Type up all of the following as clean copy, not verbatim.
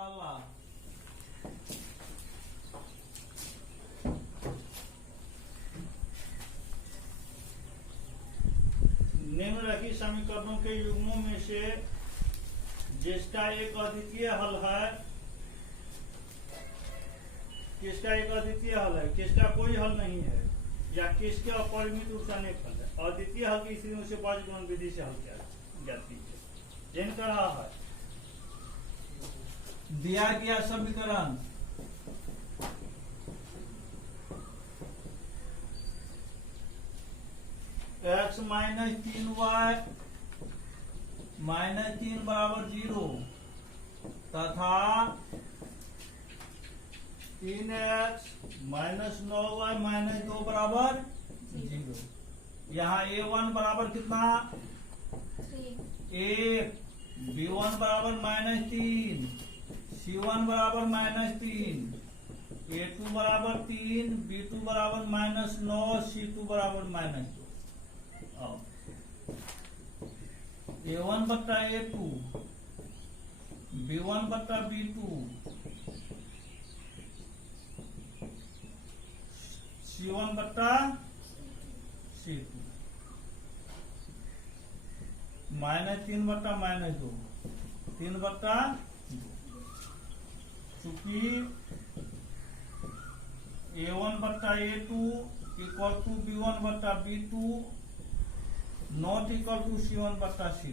आला निम्नलिखित समीकरणों के युग्मों में से जिसका एक अद्वितीय हल है, किसका एक अद्वितीय हल है, किसका कोई हल नहीं है, या किसके अपरिमित रूप से अनेक हल है। अद्वितीय हल की स्थिति में से बीजगणन विधि से हल किया जाती है। जिनका रहा है दिया गया समीकरण x माइनस 3y माइनस 3 बराबर 0 तथा 3x माइनस 9y माइनस 2 बराबर 0। यहाँ a1 बराबर कितना 1, b1 बराबर माइनस 3, c1 बराबर माइनस 3, a2 बराबर 3, b2 बराबर माइनस 9, c2 बराबर माइनस 2। a1 बट्टा a2, b1 बट्टा b2, c1 बट्टा c2, माइनस 3 बट्टा माइनस 2, 3 बट्टा 2। चूंकि a1 बट्टा a2 इक्वल टू b1 बट्टा b2 not equal to c1 बट्टा c2,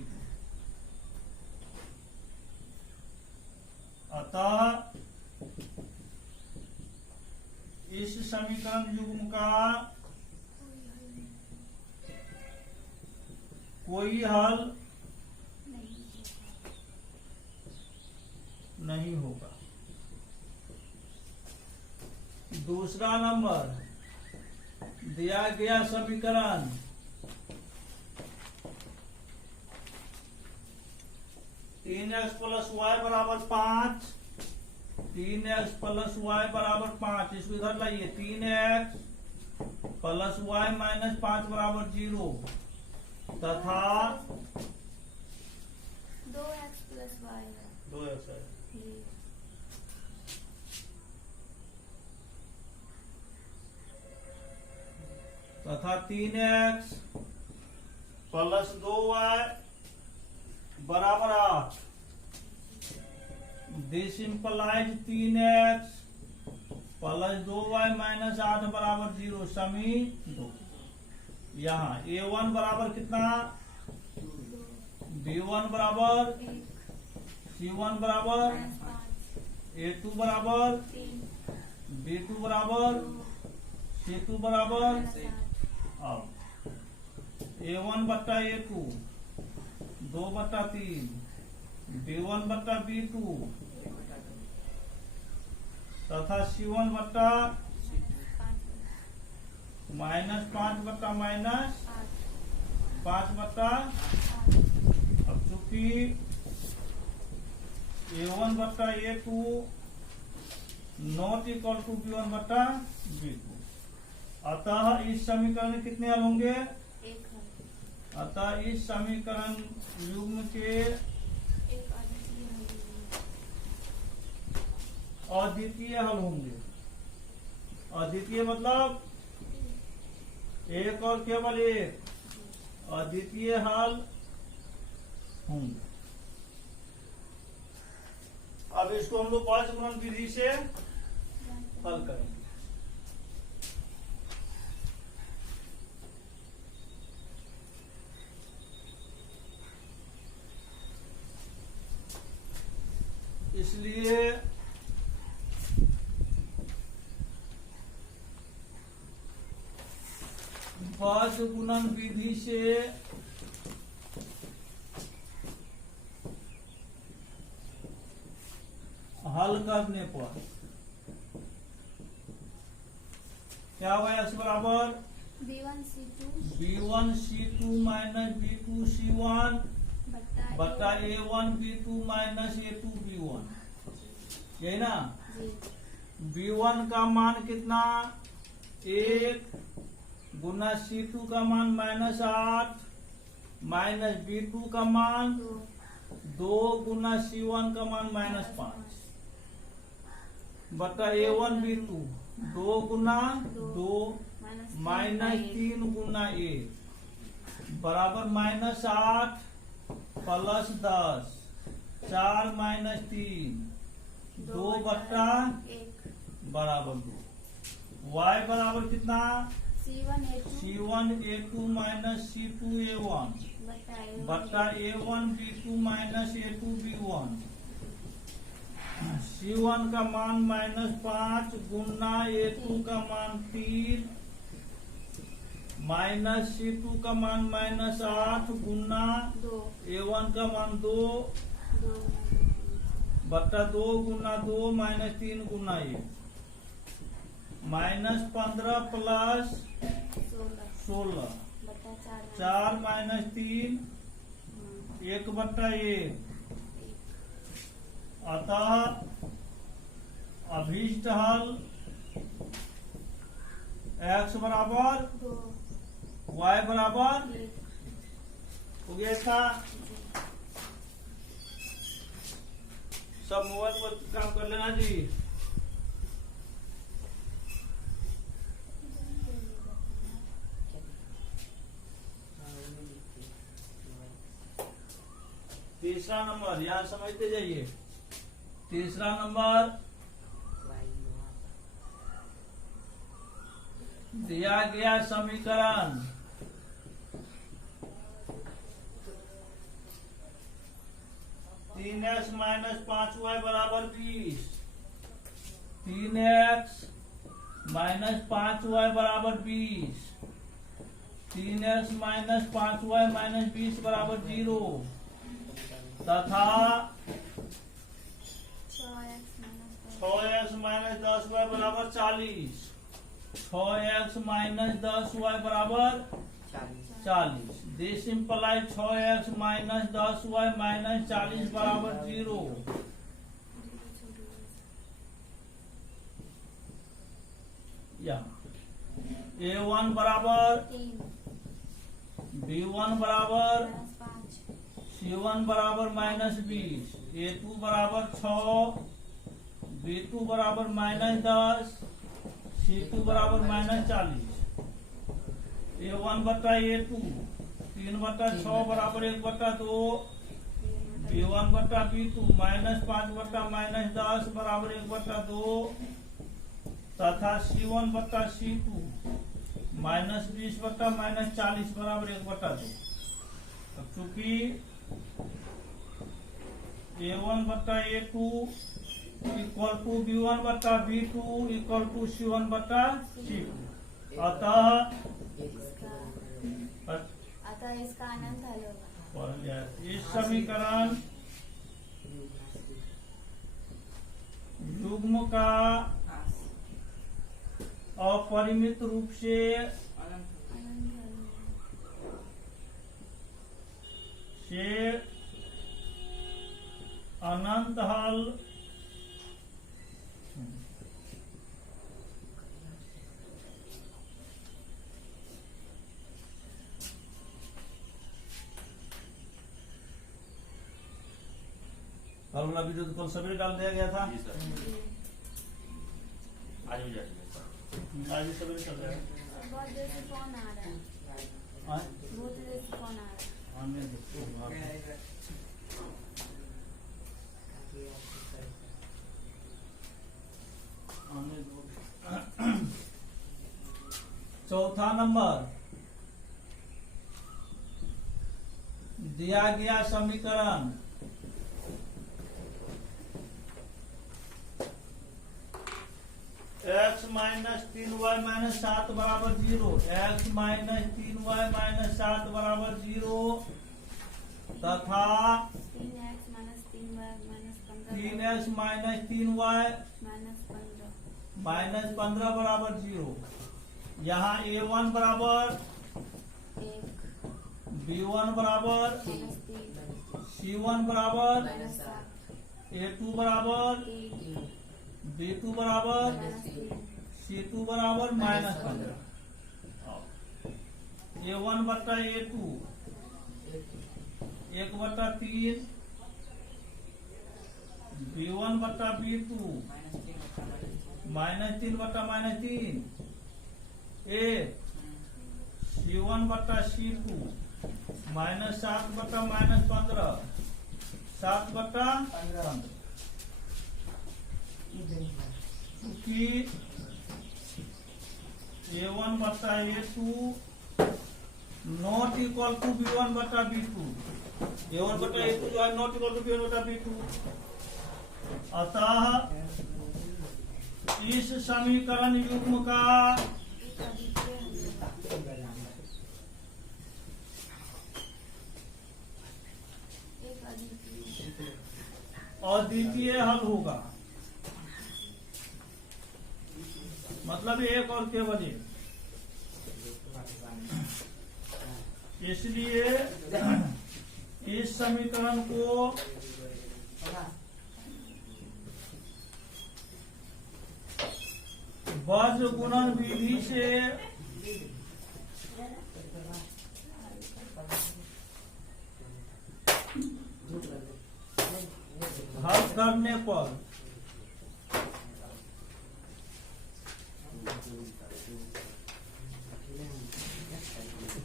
अतः इस समीकरण युग्म का कोई हल नहीं होगा। दूसरा नंबर दिया गया समीकरण 3x प्लस वाई बराबर 5, 3x प्लस वाई बराबर 5, इसको इधर लाइए। 3x प्लस वाई माइनस 5 बराबर 0 तथा 2x प्लस वाई 2x है तथा 3x प्लस 2y बराबर 8। This implies 3x plus 2y minus 8 बराबर 0 समी 2। यहाँ a1 बराबर कितना, b1 बराबर, c1 बराबर, a2 बराबर, b2 बराबर, c2 बराबर। अब a1 बट्टा a2 2 बट्टा 3, b1 बट्टा b2 तथा c1 बट्टा माइनस 5 बट्टा माइनस 5 बट्टा। अब चूंकि a1 बट्टा a2 not equal to b1 बट्टा b2, अतः इस समीकरण में कितने हल होंगे, अतः इस समीकरण युग्म के अद्वितीय हल होंगे। अद्वितीय मतलब एक और केवल एक अद्वितीय हल होंगे। अब इसको हम लोग बीजगणन विधि से हल करेंगे। इसलिए बीजगणन विधि से हल करने पर क्या होगा, x बराबर b1 c2 minus b2 c1 बट्टा a1 b2 minus a2 b1, यही ना। b1 का मान कितना 1 गुना c2 का मान माइनस 8 माइनस b2 का मान 2 गुना c1 का मान माइनस 5। बटा A1 B2, 2 गुना 2 माइनस 3 गुना 1 बराबर -8 प्लस 10, 4 माइनस 3, 2 बट्टा बराबर 2। y बराबर कितना? C1 A2 minus C2 A1 बट्टा A1 B2 minus A2 B1। C1 का मान -5 गुना A2 का मान 3 माइनस C2 का मान -8 गुना A1 का मान 2 बट्टा 2 गुना 2 माइनस 3 गुना 1 -15 प्लस 16 4 माइनस 3 1 बट्टा 1। अतः अभीष्ट हल x बराबर y बराबर हो गया था। सब मोबाइल पर काम कर लेना जी। तीसरा नंबर यहाँ समझते जाइए। तीसरा नंबर दिया गया समीकरण 3x माइनस 5y बराबर 20, 3x माइनस 5y बराबर 20, 3x माइनस 5y माइनस 20 बराबर 0 तथा 6x माइनस 10y बराबर 40, 6x माइनस 10y बराबर 40। This implies 6x minus 10y minus 40 बराबर 0। A1 बराबर B1 बराबर C1 बराबर -20, A2 बराबर 6, B2 बराबर -10, C2 बराबर -40। A1 बट्टा A2 3 बट्टा 6 बराबर 1 बट्टा 2, B1 बट्टा B2 -5 बट्टा -10 बराबर 1 बट्टा 2 तथा C1 बट्टा C2 -20 बट्टा -40 बराबर 1 बट्टा 2। अब चूंकि A1 बट्टा A2 इक्वल टू B1 बट्टा B2 इक्वल टू C1 बट्टा C2, अतः इसका अनंत हल होगा। इस समीकरण युग्म का अपरिमित रूप से अनंत हल वाला वीडियो तो कल सवेरे डाल दिया गया था। आज भी जाएगा, आज भी सवेरे चल जाएगा। बहुत देर से कौन आ रहा है? बहुत देर से कौन आ रहा है? चौथा नंबर दिया गया समीकरण x माइनस 3y माइनस 7 बराबर 0, x माइनस 3y माइनस 7 बराबर 0 तथा 3x minus 3y minus 15 3x minus 3y minus 15 minus 15 बराबर 0। यहाँ A1 बराबर 1 B1 बराबर माइनस 3 C1 बराबर माइनस 7 A2 बराबर 3 B2 बराबर माइनस 3 C2 बराबर माइनस 15। A1 बट्टा A2 1 बट्टा 3, B1 बट्टा B2 -3 बटा -3 एक C1 बटा C2 -7 बटा -15 7 बटा 15 क्योंकि A1 बटा A2 not equal to B1 बटा B2 A1 बटा A2 जो है नॉट इक्वल टू B1 बटा B2 अतः इस समीकरण युग्म का अद्वितीय हल होगा, मतलब एक और केवल एक। इसलिए इस समीकरण को वज्र गुणन विधि से हल करने पर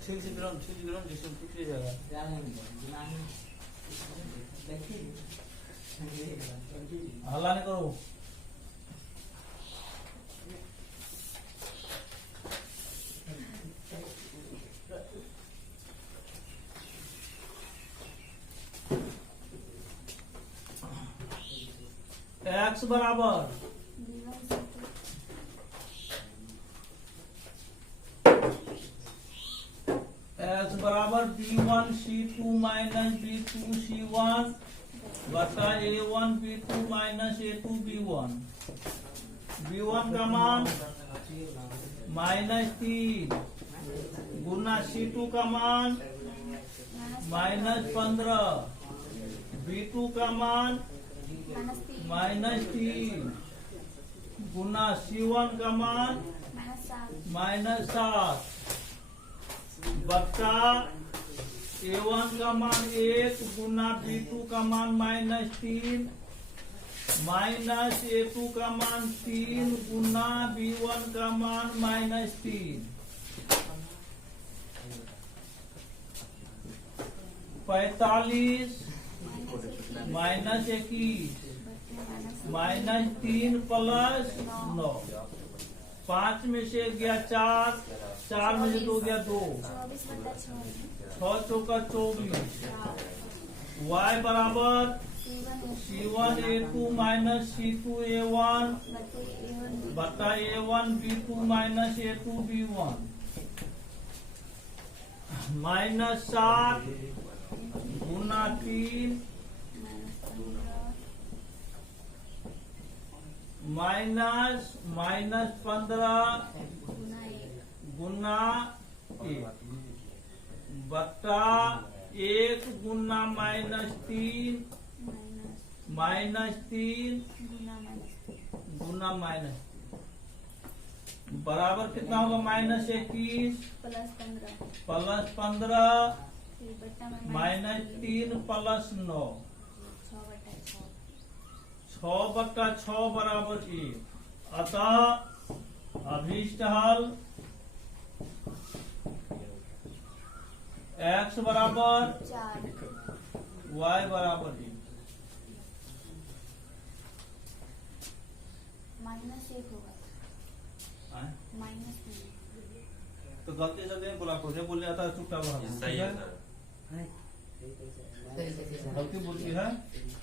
ठीक जैसे पूछ जाएगा हल्ला नहीं करो। x बराबर B1 C2 minus B2 C1 बटा A1 B2 minus A2 B1। B1 का मान -3 गुना C2 का मान -15 B2 का मान -3 गुना C1 का मान -7 बट्टा A1 का मान 1 गुना B2 का मान -3 माइनस A2 का मान 3 गुना B1 का मान -3 45 -21 -3 प्लस 9 5 में से गया 4 4 में से 2 गया 2 6 चौका 24 y बराबर C1 A2 minus C2 A1 बटा A1 B2 minus A2 B1 -7 गुना 3 -15 गुना 1 बटा 1 गुना -3 गुना माइनस बराबर कितना होगा -21 प्लस 15 -3 प्लस 9 6 बटा 6 बराबर 1। अतः अभीष्ट हल x बराबर 4 y बराबर 1 -1 होगा तो गलती से नहीं बोला को बोलने आता है चुपचाप रहा। सही है सर। गलती बोलती है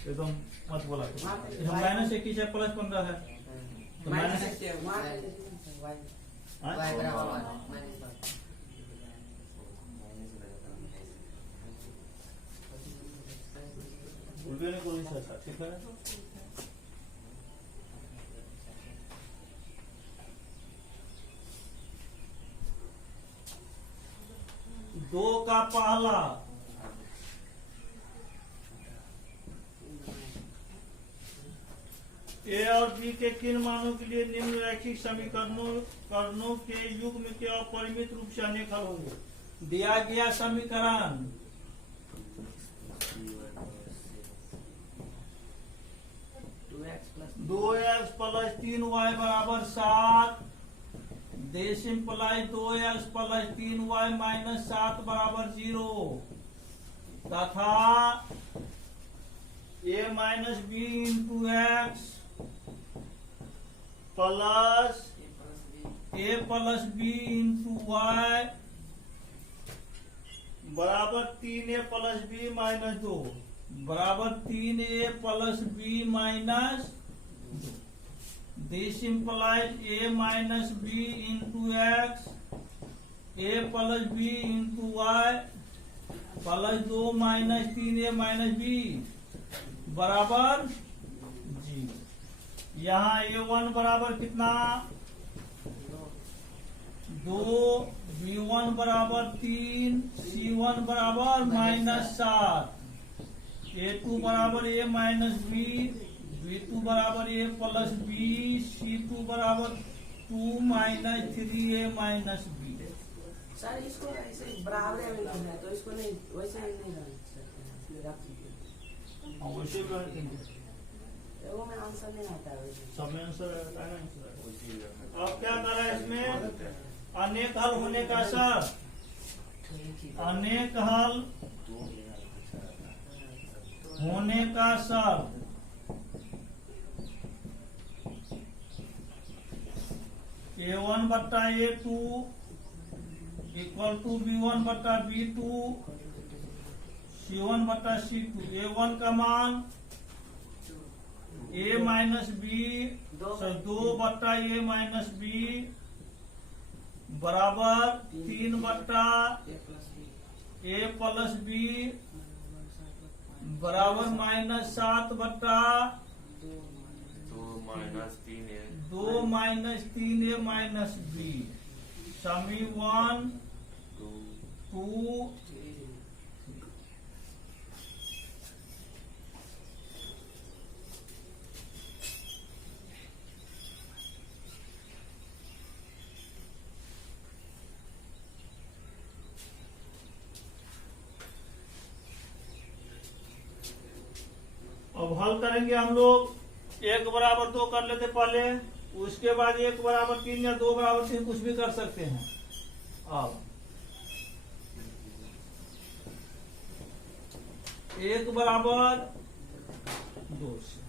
एकदम मत बोला -21 है प्लस 15 है तो ठीक है। दो का पहला ए और बी के किन मानों के लिए निम्न रैखिक समीकरणों के युग्म के अपरिमित रूप से अनेक हल होंगे। दिया गया समीकरण 2x प्लस 3y बराबर 7, this implies 2x plus 3y minus 7 बराबर 0, तथा a minus b into x plus a plus b into y बराबर 3a प्लस बी माइनस 2 बराबर 3a plus b minus 2। This implies a minus b into x a plus b into y plus 2 minus 3a minus b बराबर 0। यहाँ a1 बराबर कितना 2, b1 बराबर 3, c1 बराबर minus 7, a2 बराबर a minus B, b2 बराबर a plus B, c2 बराबर 2 minus 3a minus B. Sir इसको ऐसे बराबर में लिखना है तो इसको नहीं वैसे नहीं रख सकते। वैसे वो में आंसर नहीं आता है वैसे। समय आंसर अब क्या कर रहा है इसमें अनेक हल होने का सर, अनेक हल होने का सर a1 बट्टा a2 इक्वल टू b1 बट्टा b2 c1 बट्टा c2। a1 का मान a माइनस बी 2 बट्टा a माइनस बी बराबर 3 बट्टा a प्लस बी बराबर माइनस 7 बट्टा 2 माइनस 3a माइनस बी। समी 1 2 अब हल करेंगे हम लोग। 1 बराबर 2 कर लेते पहले, उसके बाद 1 बराबर 3 या 2 बराबर 3 कुछ भी कर सकते हैं। अब 1 बराबर 2 से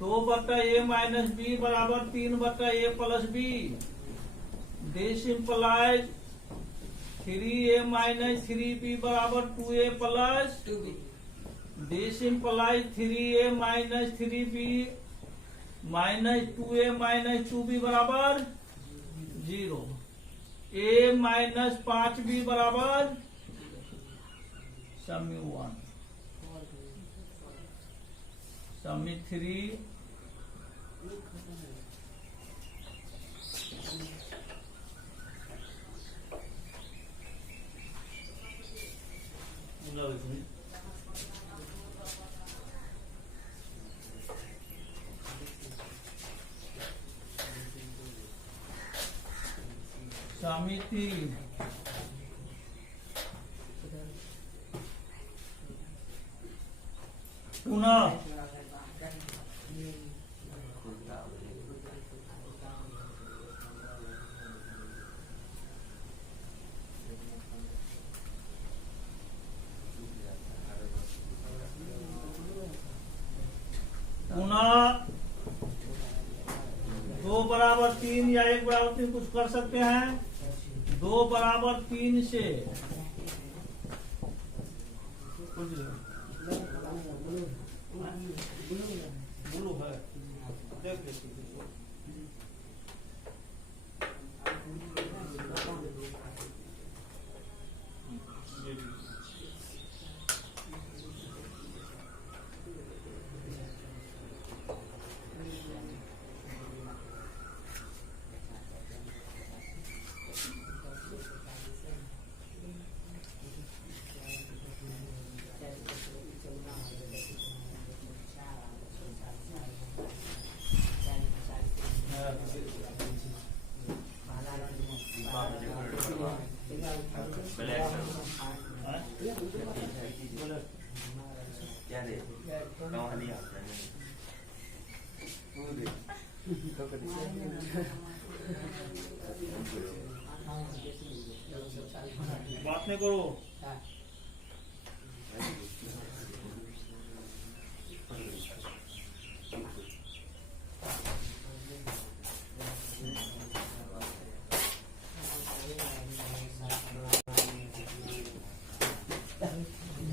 2 बट्टा a माइनस बी बराबर 3 बट्टा a plus b. This implies 3a minus 3b बराबर 2a plus 2b। This implies 3a minus 3b minus 2a minus 2b बराबर 0। a माइनस 5b बराबर समी 1 समी 3 समिति पुनः पुनः 2 बराबर 3 या 1 बराबर 3 कुछ कर सकते हैं। 2 बराबर 3 से ब्लू है देख लेते बात नहीं करो।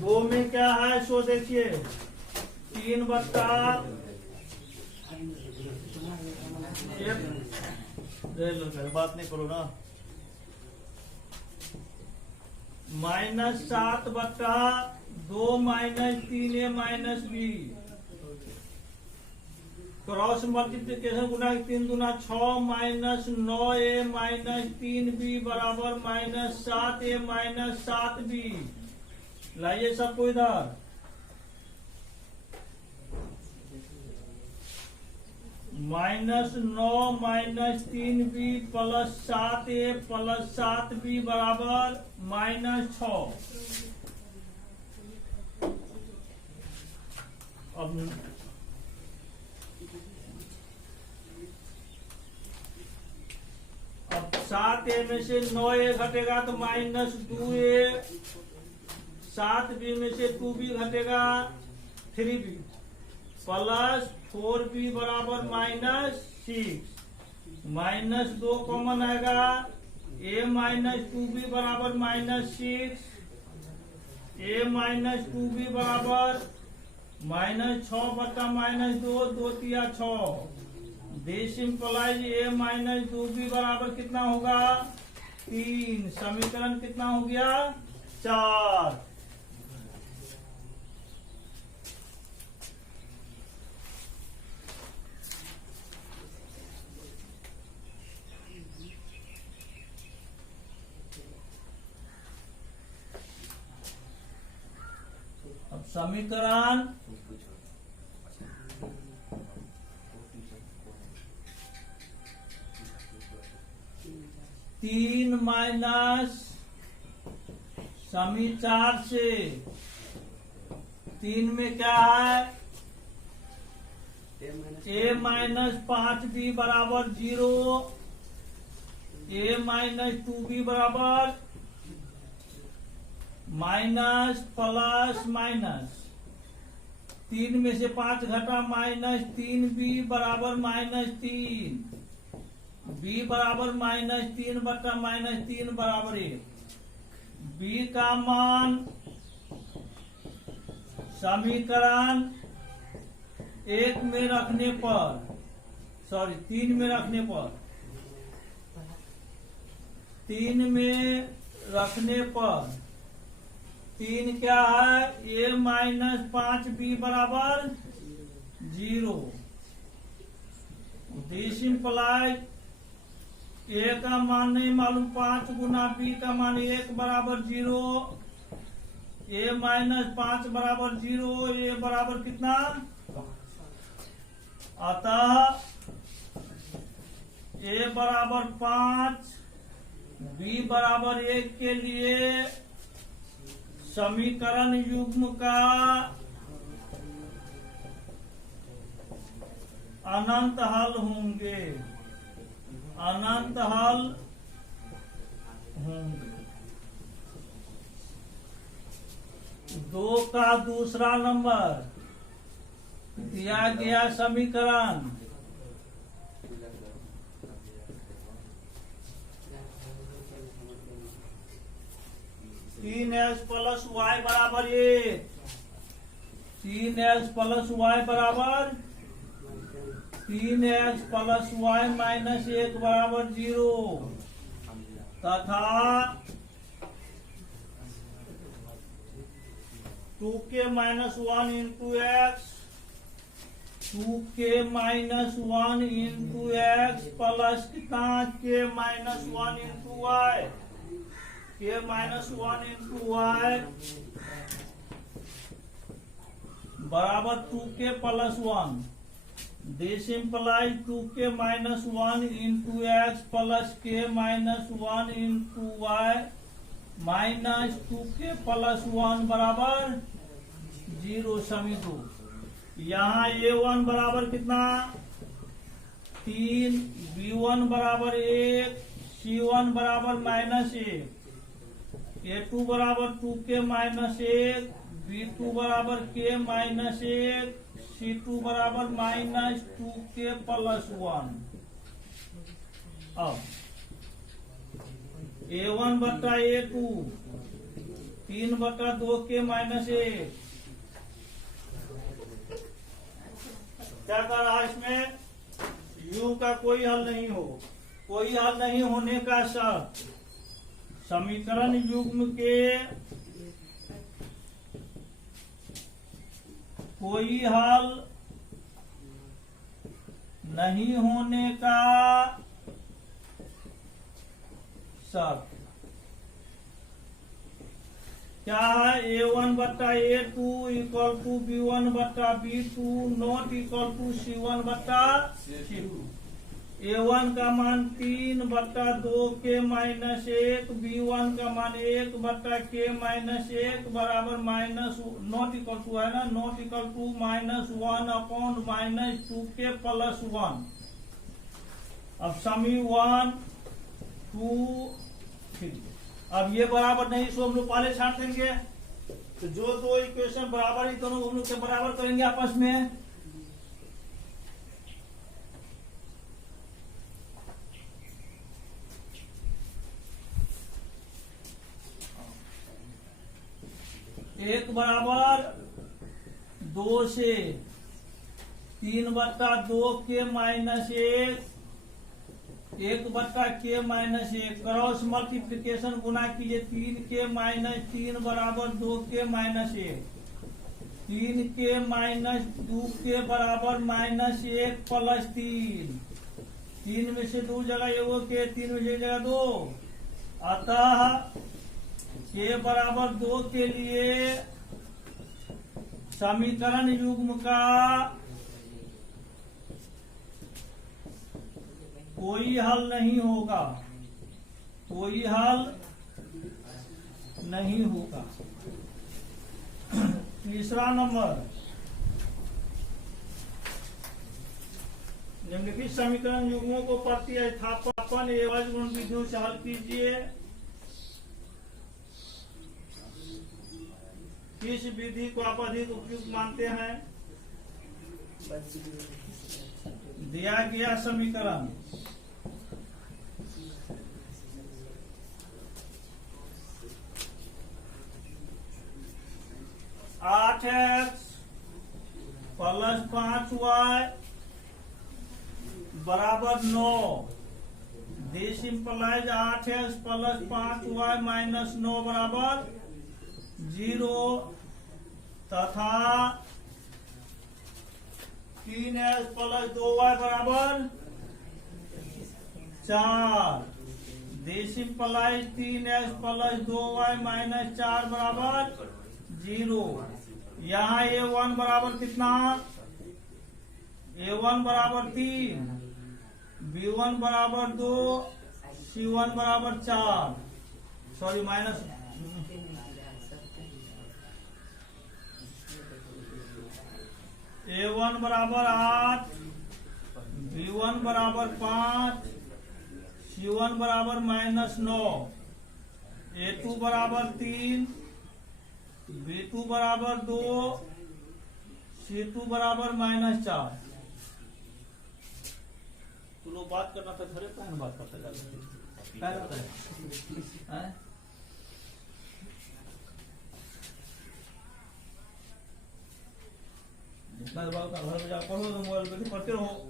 दो में क्या है सो देखिए, 3/1 बात नहीं करो ना, -7/2 -3a -b, क्रॉस मल्टीप्लीकेशन गुना 3 दूना 6 -9a -3b बराबर -7a -7b। लाइए सबको इधर, -9 -3b + 7a + 7b बराबर -6। अब 7a में से 9a घटेगा तो -2a, 7b में से 2b घटेगा 3b + 4b बराबर -6। -2 कॉमन आएगा, a -2b बराबर -6, a -2b बराबर -6/-2, 2 तिया 6। दिस इंप्लाइज a -2b बराबर कितना होगा 3। समीकरण कितना हो गया 4। अब समीकरण 3 माइनस समी 4 से 3 में क्या है, a -5b बराबर 0, a -2b बराबर माइनस, 3 में से 5 घटा -3b बराबर -3, b बराबर -3/-3 बराबर 1। b का मान समीकरण 1 में रखने पर, 3 में रखने पर, 3 में रखने पर 3 क्या है, a -5b बराबर 0। दिस इंप्लाइज a का मान नहीं मालूम, 5 गुना b का मान 1 बराबर 0, a -5 बराबर 0, a बराबर कितना, अतः a बराबर 5, b बराबर 1 के लिए समीकरण युग्म का अनंत हल होंगे, अनंत हल होंगे। 2 का दूसरा नंबर दिया गया समीकरण 3x + y बराबर 1, 3x + y बराबर 3x + y - 1 बराबर 0 तथा 2k - 1 into x, 2k - 1 into x plus कितना k - 1 into y, k - 1 into y बराबर 2k + 1। This implies 2k - 1 into x plus k - 1 into y minus 2k + 1 बराबर 0। समी 2। यहाँ a1 बराबर कितना 3, B1 बराबर 1, C1 बराबर -1, A2 बराबर 2K -1, B2 बराबर K -1, C2 बराबर -2K + 1। अब A1 बटा A2 3/2K -1। क्या कर रहा है इसमें? U का कोई हल नहीं हो, कोई हल नहीं होने का शर्त समीकरण युग्म के कोई हल नहीं होने का शर्त क्या है? A1 बटा A2 = B1 बटा B2 not equal to C1 बटा C2। A1 का मान 3/2K -1, B1 का मान 1/K -1 बराबर नॉट इक्वल टू है ना, नॉट इक्वल टू -1/- 2K + 1। अब समी 1, 2, 3। अब ये बराबर नहीं, इसको हम लोग पहले छाट देंगे। तो जो दो इक्वेशन बराबर, ही दोनों हम लोग के बराबर करेंगे आपस में। एक बराबर 2 से 3/2K -1, 1/K -1 क्रॉस मल्टीप्लिकेशन गुना कीजिए। 3K -3 बराबर 2K -1, 3K -2K बराबर -1 + 3। 3 में से 2 जगह एगो के, 3 में से जगह 2, अतः K बराबर 2 के लिए समीकरण युग्म का कोई हल नहीं होगा, कोई हल नहीं होगा। तीसरा नंबर, निम्नलिखित समीकरण युग्मों को प्रतिस्थापन एवं गुण विधियों से हल कीजिए। किस विधि को आप अधिक उपयुक्त मानते हैं? दिया गया समीकरण 8x + 5y बराबर 9। दिस इंप्लाइज 8x + 5y - 9 बराबर 0 तथा 3x + 2y बराबर 4। दिस इंप्लाइज 3x + 2y - 4 बराबर 0। यहाँ A1 बराबर कितना? A1 बराबर 3, B1 बराबर 2, C1 बराबर 4, सॉरी माइनस A1 बराबर 8, B1 बराबर 5, C1 बराबर -9, A2 बराबर 3, B2 बराबर 2, C2 बराबर -4। तू लोग बात करना तो घरे पहन बात करते क्या करता है? जितना बात का घर में जा पढ़ो तो मोबाइल पे पढ़ते रहो।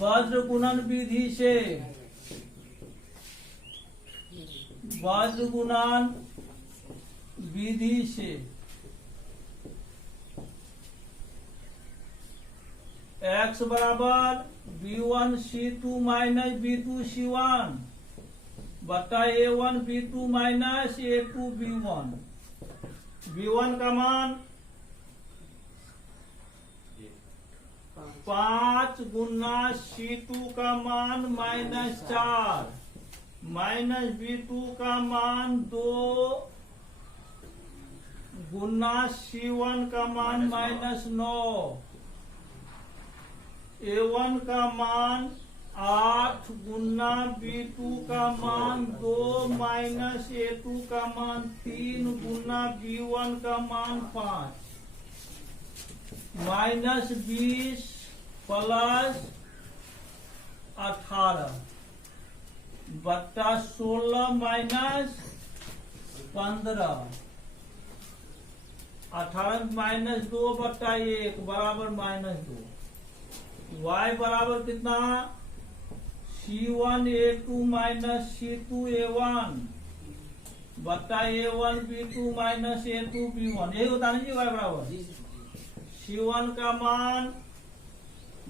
वज्र गुणन विधि से, वज्र गुणन विधि से x बराबर B1 C2 - B2 C1 बटा A1 B2 - A2 B1। B1 का मान 5 गुना C2 का मान -4 B2 का मान 2 गुना C1 का मान -9, A1 का मान 8 गुना B2 का मान 2 माइनस A2 का मान 3 गुना B1 का मान 5 -20 प्लस 18 बट्टा 16 माइनस 15 18 माइनस 2 बट्टा 1 बराबर -2। y बराबर कितना C1 A2 minus C2 A1 बट्टा A1 B2 minus A2 B1। यही होता नहीं जी y बराबर। C1 का मान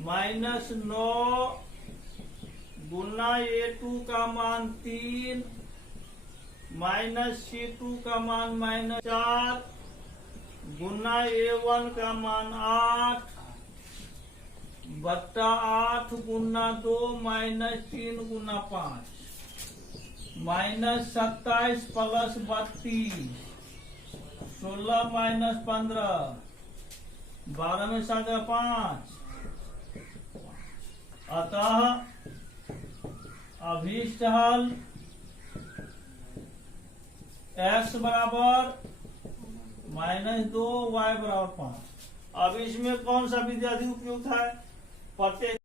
-9 गुना A2 का मान 3 माइनस C2 का मान -4 गुना A1 का मान 8 बट्टा 8 गुना 2 माइनस 3 गुना 5 -27 प्लस 32 16 माइनस 15 12 में 7 5। अतः अभीष्ट हल x बराबर -2 y बराबर 5। अब इसमें कौन सा विधि अधिक उपयुक्त है? प्रत्येक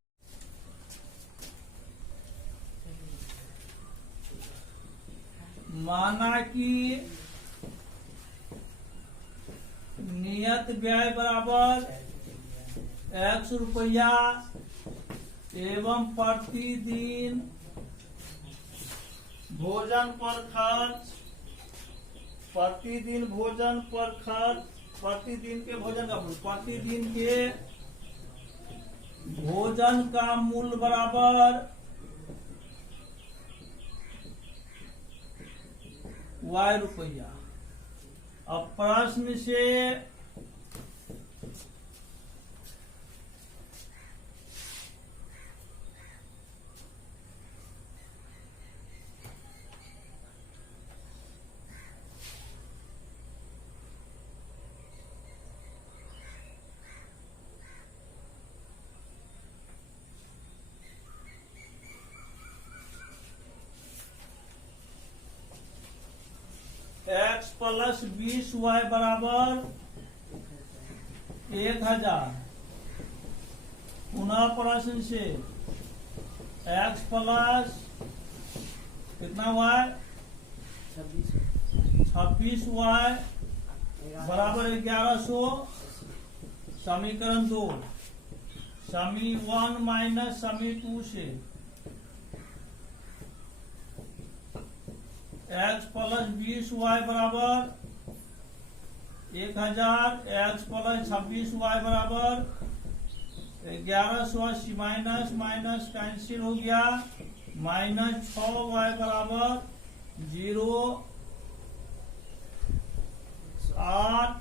माना कि नियत व्यय बराबर x रुपया एवं प्रतिदिन भोजन पर खर्च, प्रतिदिन भोजन पर खर्च, प्रतिदिन के भोजन का प्रतिदिन के भोजन का मूल्य बराबर y रुपया। अब प्रश्न से x प्लस 20 y बराबर 1000। पुनः प्रश्न से x प्लस कितना y 26 y बराबर 1100। समीकरण 2 समी 1 माइनस समी 2 से x प्लस 20 y बराबर 1000, x प्लस 26 y बराबर 1180 माइनस माइनस कैंसिल हो गया -6 y बराबर 0 8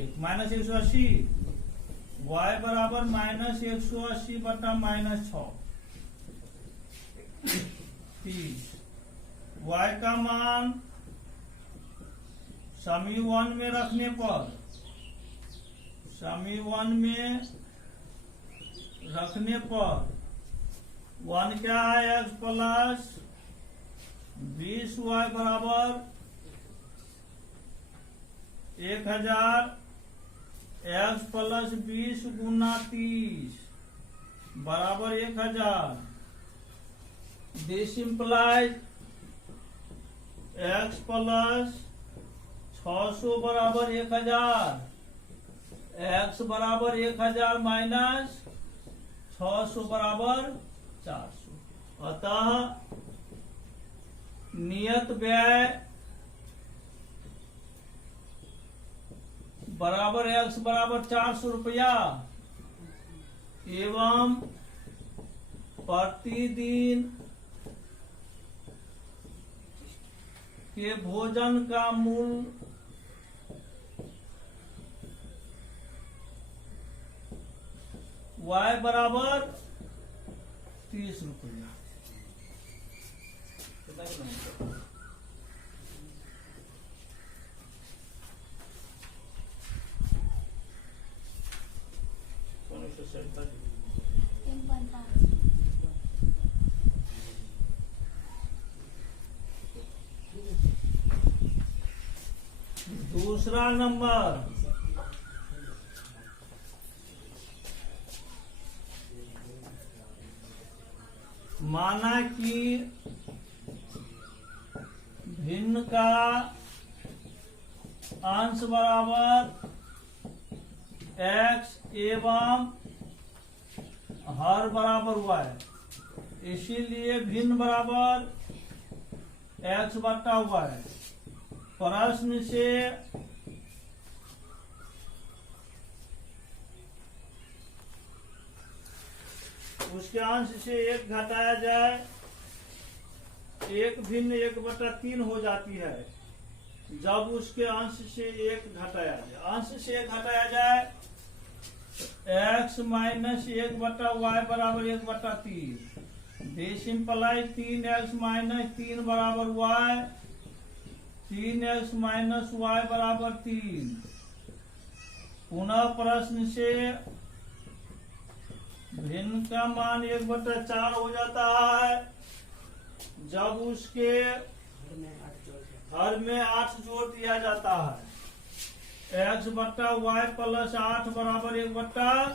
1 -180 y बराबर -180 बटा -6 30। y का मान समी 1 में रखने पर समी 1 में रखने पर 1 क्या है x प्लस 20 y बराबर 1000 x प्लस 20 गुना 30 बराबर 1000। दिस इम्प्लाइज x प्लस 600 बराबर 1000, x बराबर 1000 माइनस 600 बराबर 400। अतः नियत व्यय बराबर x बराबर 400 रुपया एवं प्रतिदिन के भोजन का मूल्य y बराबर 30 रुपया। दूसरा नंबर, माना कि भिन्न का अंश बराबर x एवं हर बराबर y, इसीलिए भिन्न बराबर x बटा y। प्रश्न से उसके अंश से एक घटाया जाए, एक भिन्न 1/3 हो जाती है जब उसके अंश से एक घटाया जाए। अंश से एक घटाया जाए x माइनस 1/y बराबर 1/3। दिस इंप्लाइज 3x माइनस 3 बराबर y, 3x माइनस y बराबर 3। पुनः प्रश्न से भिन्न का मान 1/4 हो जाता है जब उसके हर में 8 जोड़ दिया जाता है। x बटा y प्लस 8 बराबर 1/4,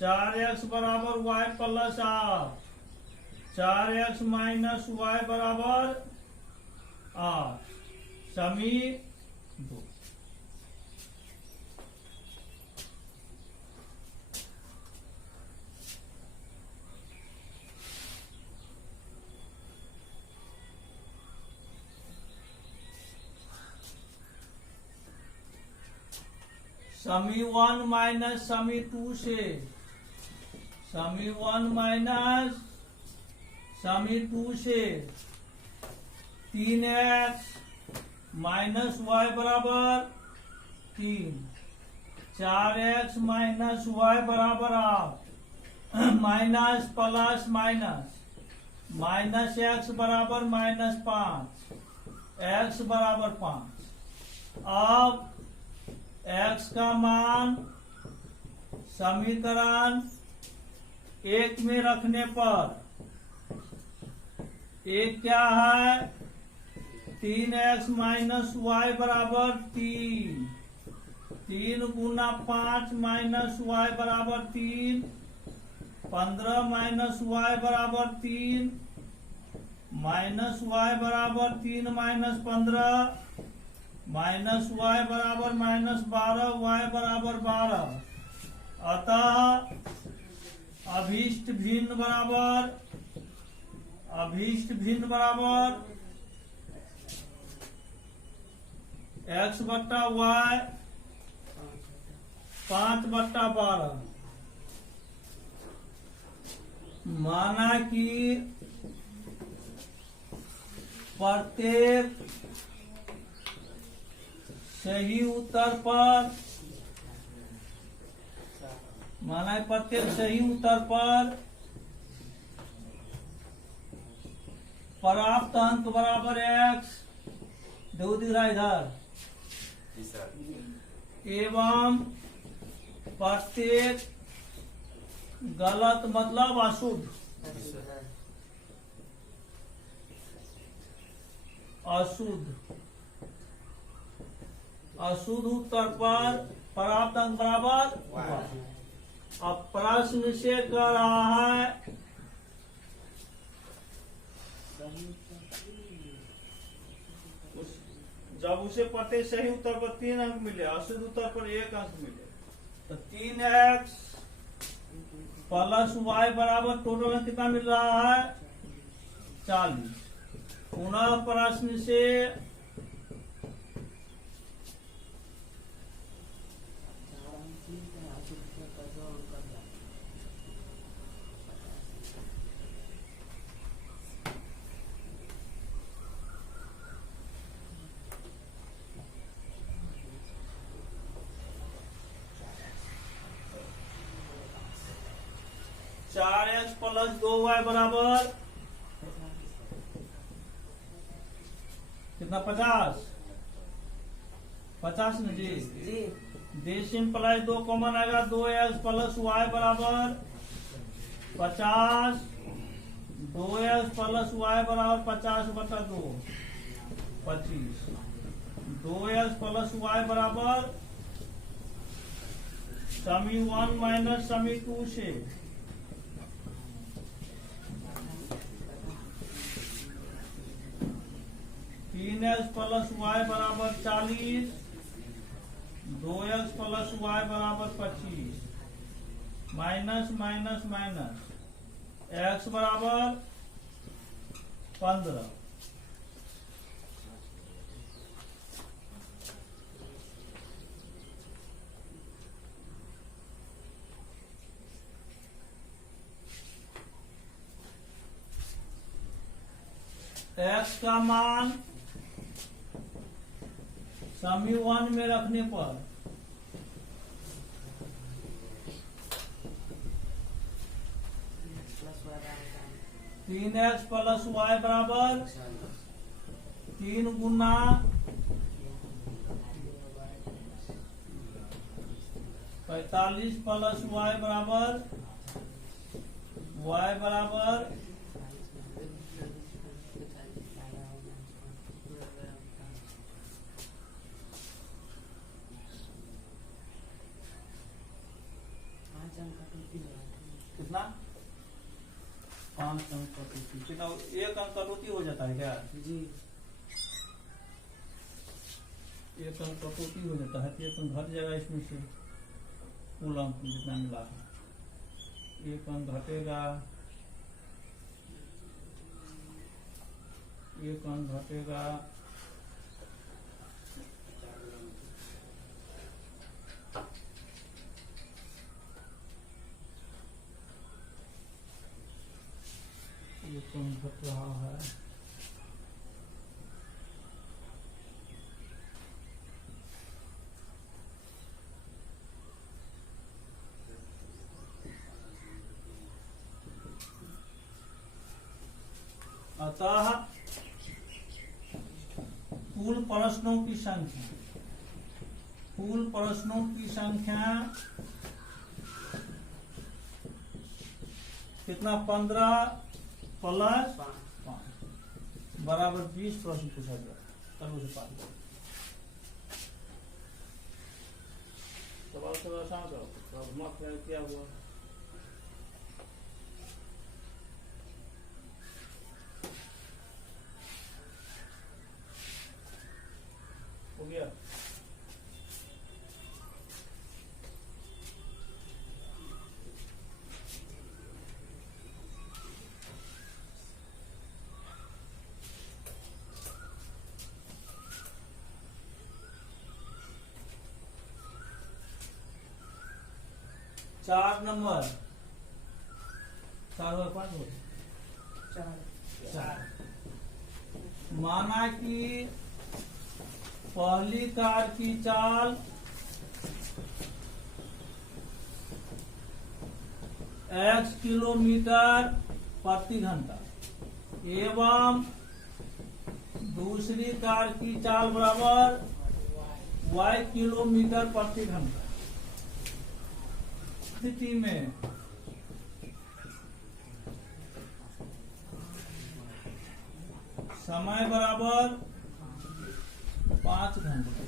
4x बराबर y plus 8, 4x minus y बराबर 8, समी 2। समी 1 माइनस समी 2 से, समी 1 माइनस समी 2 से 3x माइनस y बराबर 3, 4x माइनस y बराबर 8, minus plus minus, minus x बराबर माइनस 5, x बराबर 5। अब x का मान समीकरण 1 में रखने पर एक क्या है, 3x माइनस y बराबर 3, 3 गुना 5 माइनस y बराबर 3, 15 माइनस y बराबर 3, माइनस y बराबर 3 माइनस 15, माइनस y बराबर माइनस 12, y बराबर 12। अतः अभीष्ट भिन्न बराबर, अभीष्ट भिन्न बराबर x बट्टा y 5/12। माना कि प्रत्येक सही उत्तर पर, माना प्रत्येक सही उत्तर पर प्राप्त अंक बराबर x, दो दिख रहा इधर, एवं प्रत्येक गलत मतलब अशुद्ध, अशुद्ध, अशुद्ध उत्तर पर प्राप्त अंक बराबर। अब प्रश्न से कह रहा है जब उसे प्रत्येक सही उत्तर पर 3 अंक मिले, अशुद्ध उत्तर पर 1 अंक मिले, तो 3x प्लस y बराबर टोटल अंक कितना मिल रहा है, 40। पुनः प्रश्न से चार एक्स प्लस 2y बराबर कितना, 50, 50 न जी। दिस इंप्लाइज 2 कॉमन आएगा, 2x प्लस y बराबर 50, 2x प्लस y बराबर 50/2। 25 2x प्लस y बराबर समी 1 माइनस समी 2 से 3x प्लस y बराबर 40 2x प्लस y बराबर 25 माइनस माइनस माइनस x बराबर 15 x का मान समी 1 में रखने पर प्लस 3x प्लस y बराबर 3 गुना 45 प्लस y बराबर कितना 5 अंक कटौती कितना 1 अंक कटौती हो जाता है क्या जी। एक अंक कटौती हो जाता है तो एक अंक घट जाएगा इसमें से कुल अंक जितना मिला है एक अंक घटेगा एक अंक घट रहा है अतः कुल प्रश्नों की संख्या कितना 15 प्लस 5 बराबर 20 प्रश्न पूछा गया तब उसे पास सवाल थोड़ा आसान करो क्या हुआ हो गया चार नंबर 4 और 5 हो 4 माना कि पहली कार की चाल x किलोमीटर प्रति घंटा एवं दूसरी कार की चाल बराबर y किलोमीटर प्रति घंटा स्थिति में समय बराबर 5 घंटे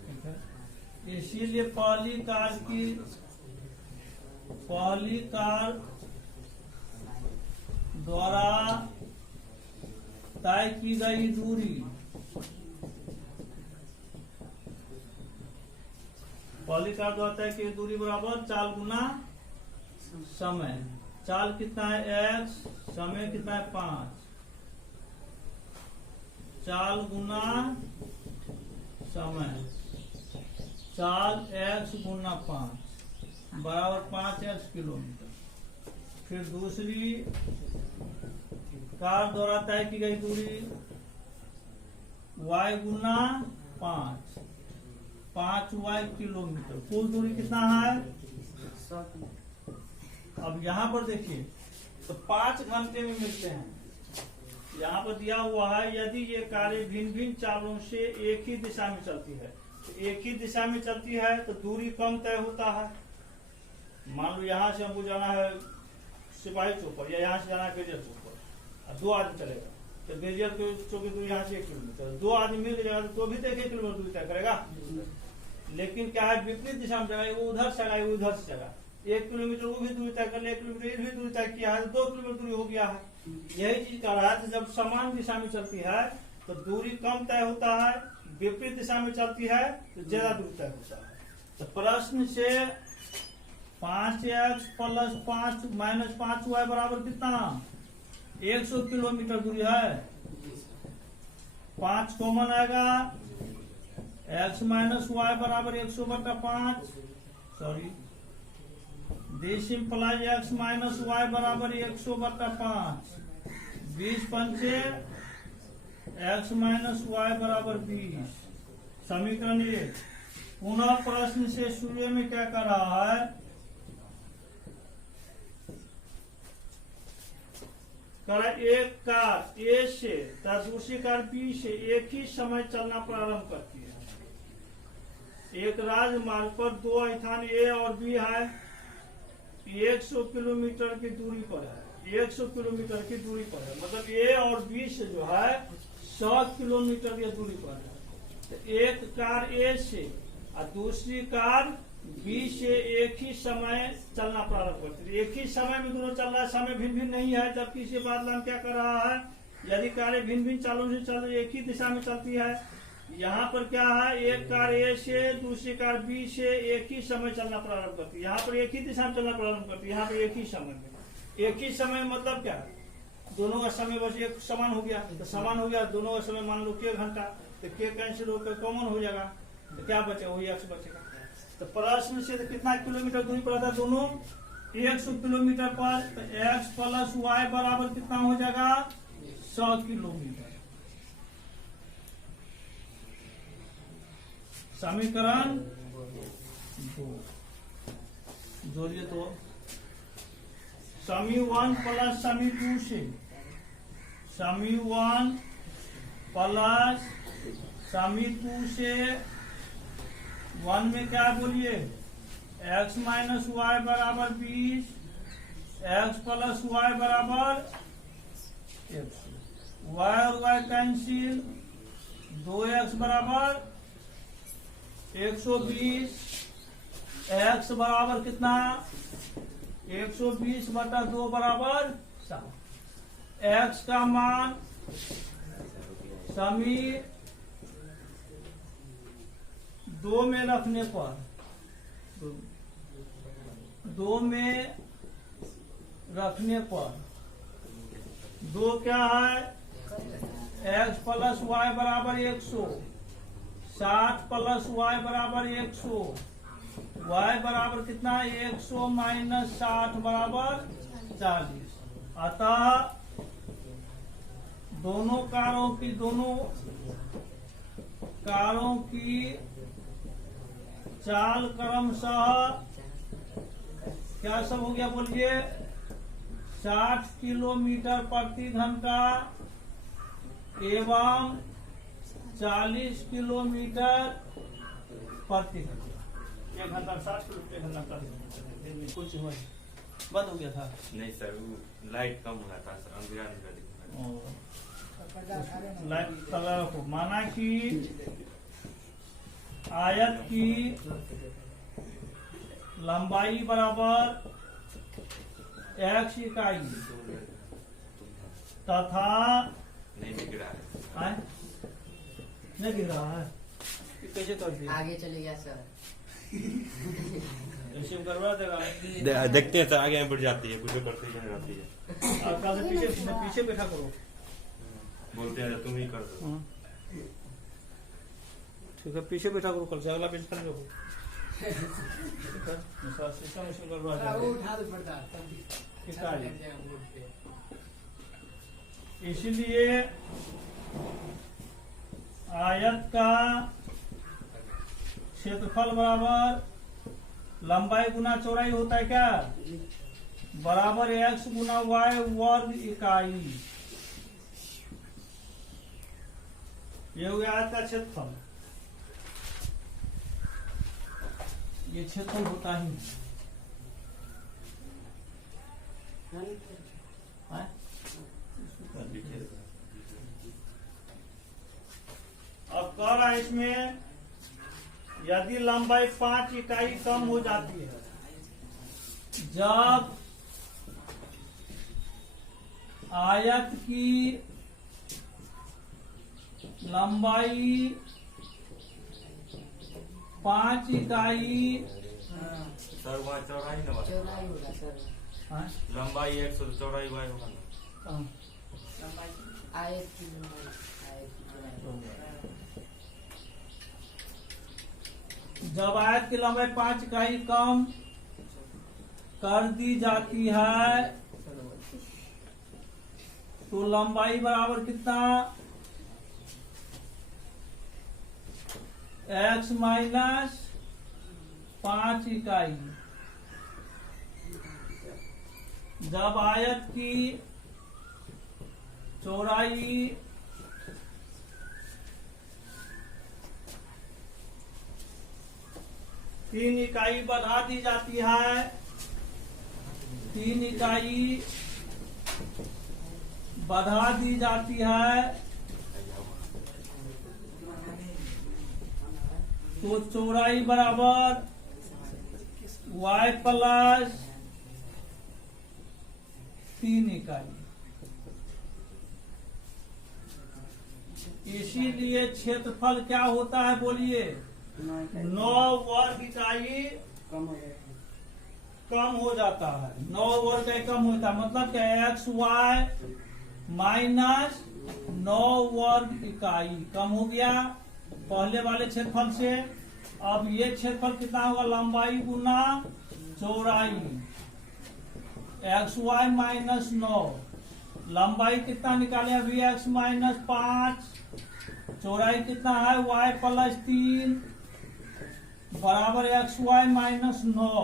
ठीक है इसीलिए पहली कार द्वारा तय की गई दूरी पहली कार द्वारा तय की दूरी बराबर चाल गुना समय चाल कितना है x समय कितना है 5 चाल गुना समय चाल x गुना 5 बराबर 5x किलोमीटर फिर दूसरी कार द्वारा तय की गई दूरी y गुना 5y किलोमीटर कुल दूरी कितना है अब यहाँ पर देखिए तो 5 घंटे में मिलते हैं यहाँ पर दिया हुआ है यदि ये कारें भिन्न भिन्न चालों से एक ही दिशा में चलती है तो एक ही दिशा में चलती है तो दूरी कम तय होता है मान लो यहाँ से हमको जाना है सिपाही चौक पर या यहाँ से जाना है पेरियर चौक पर 2 आदमी चलेगा तो बेरियर की दूरी यहाँ से 1 किलोमीटर, 2 आदमी मिल जाएगा तो भी तो 1 किलोमीटर दूरी तय करेगा। लेकिन क्या है, विपरीत दिशा में जाएगा, वो उधर से आएगा, वो उधर से जाएगा। 1 किलोमीटर वो भी दूरी तय कर ले, 1 किलोमीटर ये भी दूरी तय किया है, 2 किलोमीटर दूरी हो गया है। यही चीज कर रहा है, जब समान दिशा में चलती है तो दूरी कम तय होता है, विपरीत दिशा में चलती है तो ज्यादा दूरी तय होता है। तो प्रश्न से 5x + 5 - 5y बराबर कितना, 100 किलोमीटर दूरी है। 5 कॉमन आएगा, x - y बराबर 100/5, sorry this implies x - y बराबर 100/5, 20 पंचे x - y बराबर 20। समीकरण 1। पुनः प्रश्न से शुरू में क्या कर रहा है, एक कार ए से तथा दूसरी कार बी से एक ही समय चलना प्रारंभ करती है। एक राजमार्ग पर 2 स्थान ए और बी है, 100 किलोमीटर की दूरी पर है, 100 किलोमीटर की दूरी पर है, मतलब ए और बी से जो है 100 किलोमीटर की दूरी पर है। तो एक कार ए से और दूसरी कार बी से एक ही समय चलना प्रारंभ करती है। एक ही समय में दोनों चल रहा है, समय भिन्न भिन्न नहीं है, जबकि इसी बात हम क्या कर रहा है, यदि कारें भिन्न भिन्न चालों से चल रही, एक ही दिशा में चलती है। यहाँ पर क्या है, एक कार ए से दूसरी कार बी से एक ही समय चलना प्रारंभ करती है, यहाँ पर एक ही दिशा में चलना प्रारंभ करती है, यहाँ पर एक ही समय में। एक ही समय मतलब क्या है, दोनों का समय बस एक समान हो गया, तो समान हो गया, दोनों का समय मान लो के घंटा, तो के कैंसिल होकर कॉमन हो जाएगा, तो क्या बचेगा, वही x बचेगा। तो प्रश्न से कितना किलोमीटर दूरी पर था, दोनों 100 किलोमीटर पर, तो x + y बराबर कितना हो जाएगा, 100 किलोमीटर। समीकरण 2 जोड़िए तो, समी 1 + समी 2 से, समी 1 + समी 2 से 1 में क्या बोलिए, x - y बराबर 20, x + y बराबर 100, y और y कैंसिल, 2x बराबर 120, x बराबर कितना, 120/2 बराबर 7। x का मान समी 2 में रखने पर, 2 में रखने पर 2 क्या है, x + y बराबर 100, 60 + y बराबर 100, y बराबर कितना, 100 - 60 बराबर 40। अतः दोनों कारों की चाल क्रमशः क्या सब हो गया बोलिए, 60 किलोमीटर प्रति घंटा एवं 40 किलोमीटर प्रति घंटा। 1 घंटा 60 किलोमीटर, 1 घंटा 40 किलोमीटर। कुछ हुआ बंद हो गया था, नहीं सर, वो लाइट कम हुआ था सर, अंधेरा अंधेरा दिख रहा है। लाइट कलर को माना कि आयत की लंबाई बराबर x इकाई तथा नहीं दिख रहा है, नहीं दिख रहा है, कैसे कर दिया, आगे चले गया सर, रिसीव करवा देगा। देखते हैं सर, आगे बढ़ जाती है, कुछ करते ही नहीं जाती है। आपका पीछे बैठा करो, बोलते हैं तुम ही कर दो। ठीक है, पीछे बैठा करो, कल से अगला पेज कर लो। इसलिए आयत का क्षेत्रफल बराबर लंबाई गुना चौड़ाई होता है क्या, बराबर x × y वर्ग इकाई। ये हो गया आयत का क्षेत्रफल। ये क्षेत्रफल होता ही है इसमें? यदि लंबाई 5 इकाई कम हो जाती है, जब आयत की लंबाई 5 इकाई सर वहाँ चौड़ाई ना बात। चौड़ाई होगा सर। हाँ? लंबाई 100 तो चौड़ाई y होगा ना। लंबाई आयत की लंबाई आयत की चौड़ाई। जब आयत की लंबाई 5 इकाई कम कर दी जाती है तो लंबाई बराबर कितना? x माइनस 5 इकाई। जब आयत की चौड़ाई 3 इकाई बढ़ा दी जाती है, 3 इकाई बढ़ा दी जाती है, तो चौड़ाई बराबर y प्लस 3 इकाई। इसीलिए क्षेत्रफल क्या होता है बोलिए? 9 वर्ग इकाई कम हो जाएगा। कम हो जाता है। 9 वर्ग इकाई कम होता है, मतलब क्या? एक्स वाई माइनस 9 वर्ग इकाई कम हो गया पहले वाले क्षेत्रफल से। अब ये क्षेत्रफल कितना होगा? लंबाई गुना चौड़ाई, एक्स वाई माइनस 9। लंबाई कितना निकाले अभी? X minus 5। चौड़ाई कितना है? y प्लस 3 बराबर एक्स वाई माइनस 9।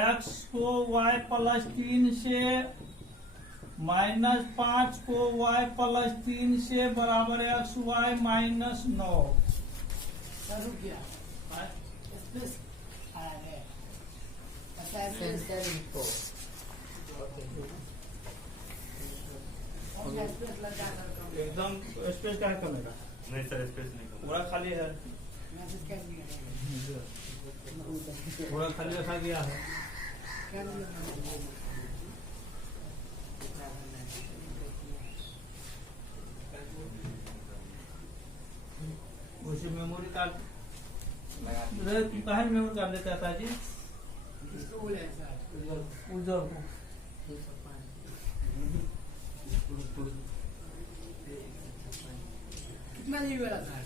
x को y प्लस 3 से माइनस 5 को y प्लस 3 से बराबर एक्स वाई माइनस 9। एकदम स्पेस क्या कमेगा? नहीं सर स्पेस नहीं कम। पूरा खाली है, पूरा खाली रखा गया है। उसे मेमोरी कार्ड कहा मेमोरी कार्ड लेता था जी उज्जवल को। कितना जीबी वाला था?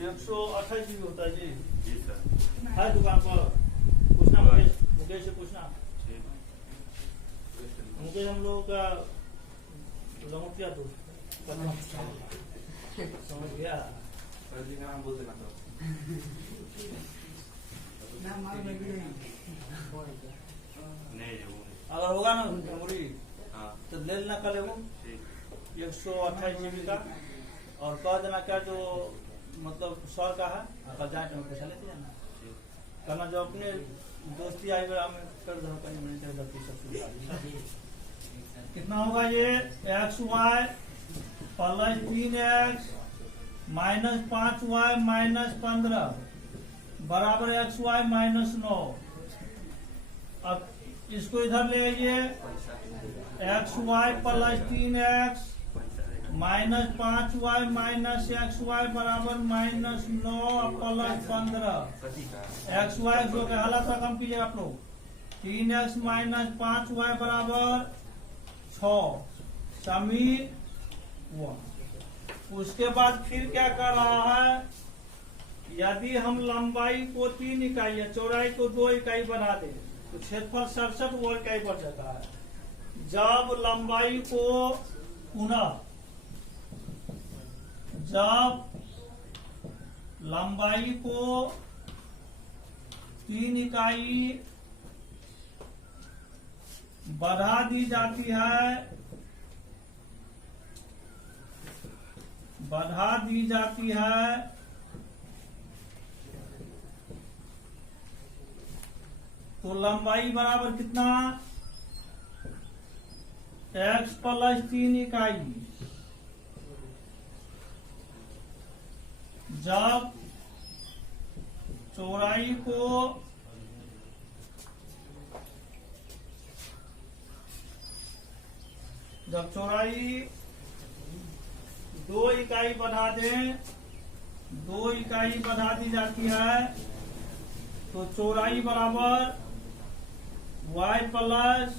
128 जीबी होता है जी। जी सर। है दुकान पर, पूछना मुकेश से पूछना। मुकेश हम लोगों का लंगोटिया दोस्त समझ गया। नाम बोल देना तो। नाम मालूम है कि नहीं? नहीं वो नहीं। अगर होगा ना मेमोरी हाँ तो ले लेना कल वो ठीक। 128 जीबी का, और कह देना क्या जो मतलब 100 का है, कल जाए तो पैसा लेते जाना। कहना जो अपने दोस्ती आई बेरा में कर दो कहीं मिनट कितना होगा ये? X y plus 3x minus 5y minus 15 बराबर एक्स वाई माइनस 9। अब इसको इधर ले आइए, x y plus 3x minus 5y minus x y बराबर माइनस 9 प्लस 15। एक्स वाई जो के हालत रकम कीजिए आप लोग। 3x माइनस 5y बराबर 6 समीर 1। उसके बाद फिर क्या कर रहा है? यदि हम लंबाई को 3 इकाई या चौड़ाई को 2 इकाई बना दें तो क्षेत्रफल 67 वर्ग इकाई बढ़ जाता है। जब लंबाई को पुनः लंबाई को 3 इकाई बढ़ा दी जाती है, तो लंबाई बराबर कितना? x प्लस 3 इकाई जब चौड़ाई को जब चौड़ाई 2 इकाई बढ़ा दें, 2 इकाई बढ़ा दी जाती है तो चौड़ाई बराबर y प्लस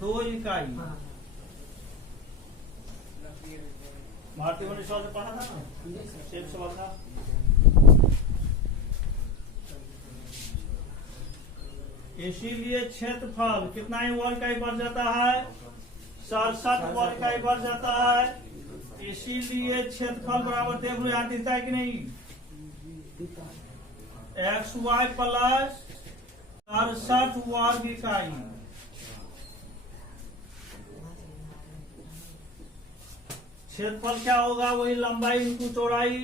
2 इकाई। भारतीय गणित से पढ़ा था ना, सेम सवाल था। इसीलिए क्षेत्रफल कितना ही वर्ग इकाई बढ़ जाता है, 67 वर्ग इकाई बढ़ जाता है। इसीलिए क्षेत्रफल बराबर देख लो यहाँ दिखता है कि नहीं, XY प्लस 67 वर्ग इकाई। क्षेत्रफल क्या होगा, वही लंबाई इंटू चौड़ाई,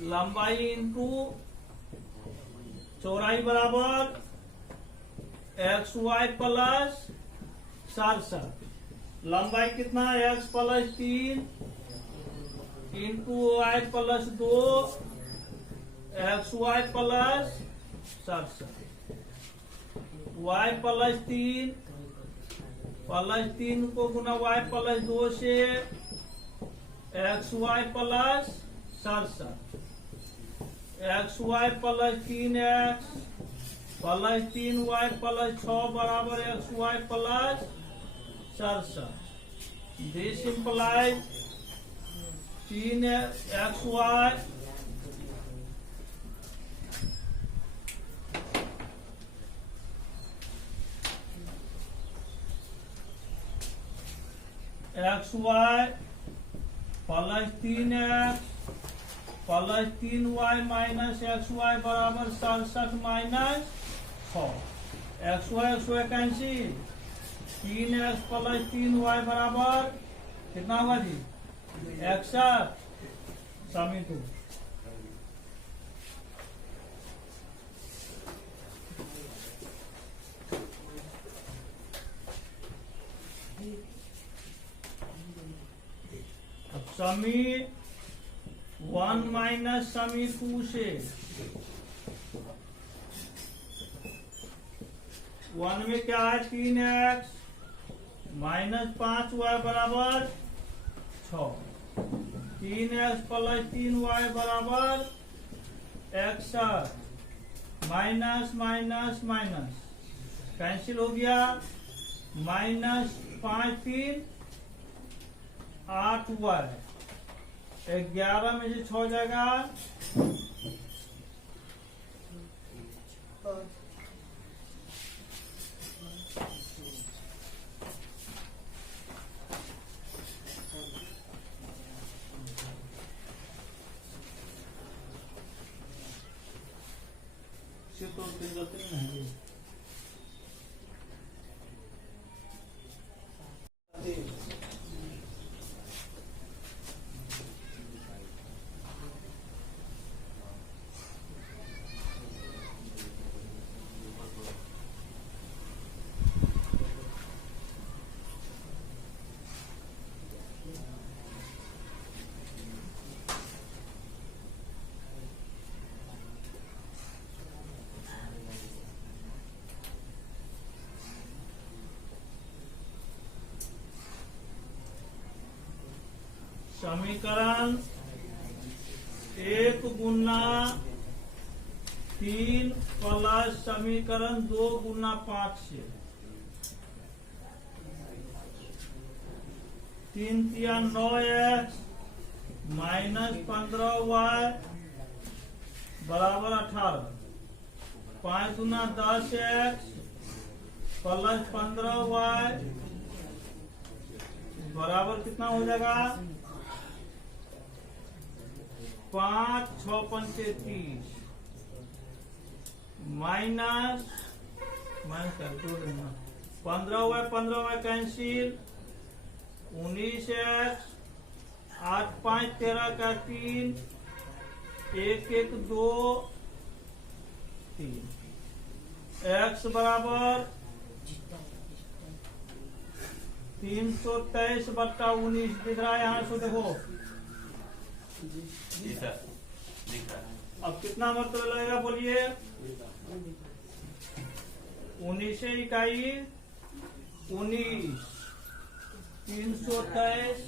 लंबाई इंटू चौड़ाई बराबर XY प्लस 67। लंबाई कितना है, x plus 3 into y plus 2 XY plus 67। y plus 3 को गुना y प्लस 2 से XY plus 67। XY plus 3x plus 3y plus 6 बराबर XY plus 67। This implies 3xy XY plus 3x plus 3y minus XY बराबर 67 minus 6। XY cancel, 3x plus 3y बराबर कितना होगा जी, 61। समित हो समी 1 minus समी 2 से 1 में क्या है, 3x माइनस 5y बराबर 6। 3x प्लस 3y बराबर 61। माइनस माइनस माइनस कैंसिल हो गया, माइनस 5 3 8y, 11 में से 6 जाएगा, तो गलती नहीं है। समीकरण 1 गुना 3 प्लस समीकरण 2 गुना 5 से 3 तिया 9x माइनस 15y बराबर 18। 5 गुना 10x प्लस 15y बराबर कितना हो जाएगा, 5 6 पंचे 30 माइनस कर जोड़ देना, 15y कैंसिल, 19x 8 5 13 का 3 1 1 2 3 x बराबर 323 बट्टा 19 दिख रहा है यहाँ से, देखो जी सर लिखा है। अब कितना मतलब लगेगा बोलिए? 19 इकाई 19 323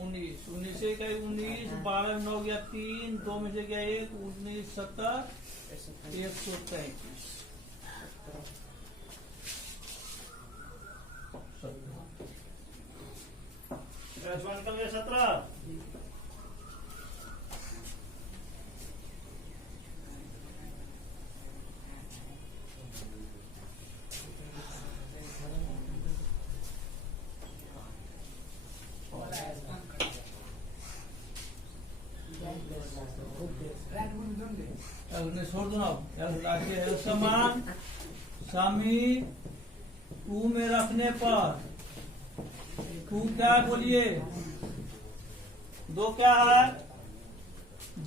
19 इकाई 19 12 9 गया 3 2 में से गया 1 19 70 133 निकल गया 17। राइट बोल दो दे उसने छोड़ दो ना आगे समान शामी 2 में रखने पर 2 क्या है बोलिए? 2 क्या है?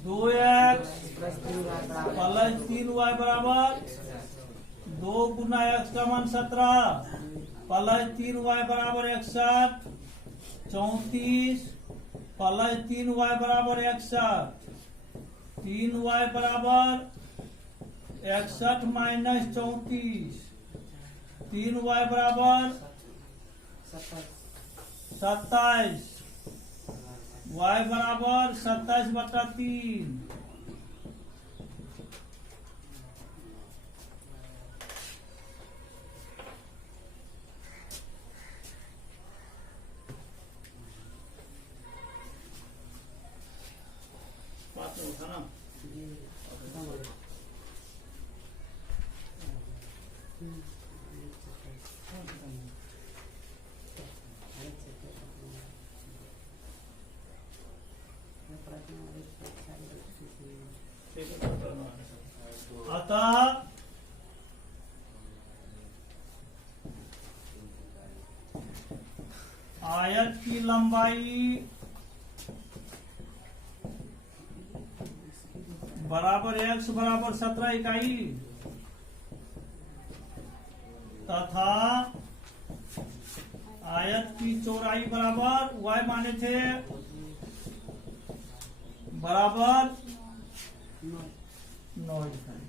2x प्लस 3y बराबर 2 गुना x का मान 17 प्लस 3y बराबर 61 34 प्लस 3y बराबर 61 3y बराबर 61 माइनस 34 3y बराबर 27 y बराबर 27/3 बात में उठा ना अतः आयत की लंबाई बराबर x बराबर 17 इकाई तथा आयत की चौड़ाई बराबर y माने थे बराबर 9 इकाई।